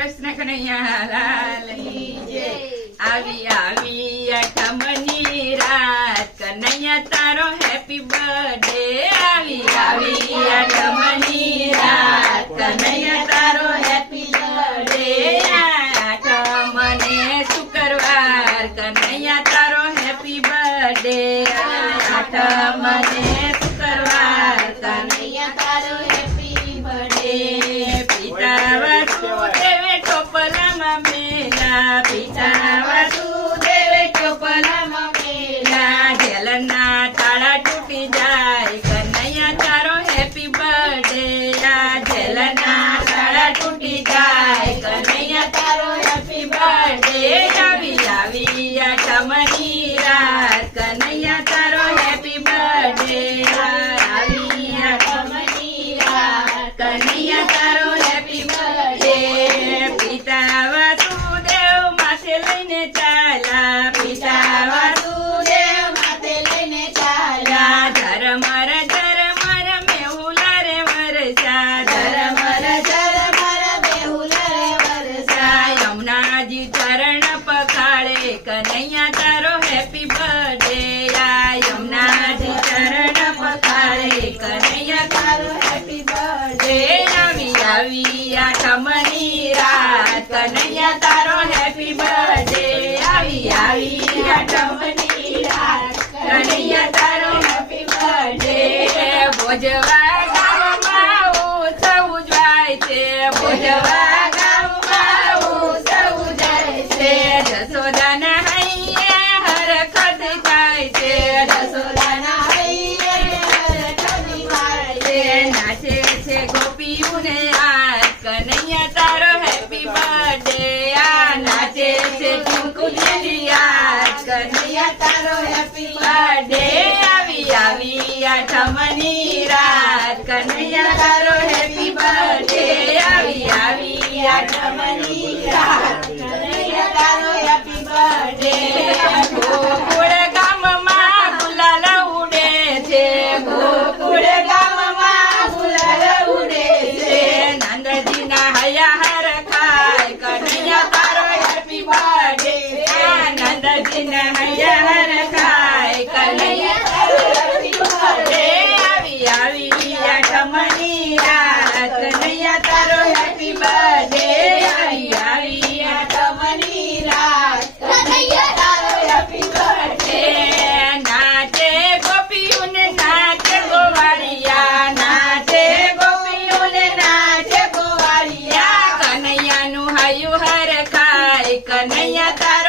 કૃષ્ણ કનૈયા લાલ કી જય। આવી આવી અઠમની રાત કનૈયા તારો હેપી બર્થડે। આવી આવી અઠમની રાત કનૈયા તારો હેપી બર્થડે। આઠમને શુક્રવાર કનૈયા તારો હેપી બર્થડે। આઠમને શુક્રવાર કનૈયા તારો હેપી બર્થડે। પિતા વાસુદેવે ટોપલામાં મેલા, પિતા વાસુદેવે ટોપલામાં મેલા। જેલના તાળા તૂટી જાય કનૈયા તારો હેપી બર્થડે। આ જેલના તાળા તૂટી જાય કનૈયા તારો હેપી બર્થડે। આવી આવી આઠમની રાત કનૈયા તારો હેપી બર્થડે। આવી આઠમની રાત કનૈયા તારો હેપી બર્થડે। પિતા વાસુદેવ માથે લઈને ચાલ્યા, પિતા વાસુદેવ માથે લઈને ચાલ્યા। ધર્મર મેહુલા રે વરસા, ધર્મર મેહુલા રે વરસા। યમુનાજી ચરણ પખાળે કનૈયા તારો હેપી બર્થડે। આ યમુનાજી ચરણ પખાળે કનૈયા તારો હેપી બર્થડે। આવી આવી આઠમની રાત કનૈયા તારો હેપી બર્થડે। આવી આવી આઠમની રાત કનૈયા તારો હેપી બર્થડે। ભોજવા ગામમાં ઉત્સવ ઉજવાય છે, ભોજવા ગામમાં ઉત્સવ ઉજવાય છે। જશોદાના હૈયે હરખત થાય છે, જશોદાના હૈયે હરખત થાય છે। નાચે છે ગોપીઓને આજ કનૈયા તારો હેપી બર્થડે। આ નાચે છે ટીંકુજી આજ કનૈયા તારો હેપી બર્થડે। આવી આવી આઠમની રાત કનૈયા તારો હેપી બર્થડે। આવી આવી આઠમની રાત કનૈયા તારો હેપી બર્થડે। ગોકુળ ગામમાં ગુલાલ ઉડે છે, ગોકુળ ગામમાં ગુલાલ ઉડે છે। નંદજીના હૈયા હરખાય કનૈયા તારો હેપી બર્થડે। નંદજીના હૈયા હરખાય કનૈયા તારો હેપી બર્થડે। આવી આવી આઠમની રાત કનૈયા તારો હેપી બર્થડે। આવી આવી આઠમની રાત કનૈયા તારો હેપી બર્થડે। નાચે ગોપીઓને નાચે ગોવાળિયા, નાચે ગોપીઓને નાચે ગોવાળિયા। કનૈયાનું હૈયું હરખાય કનૈયા તારો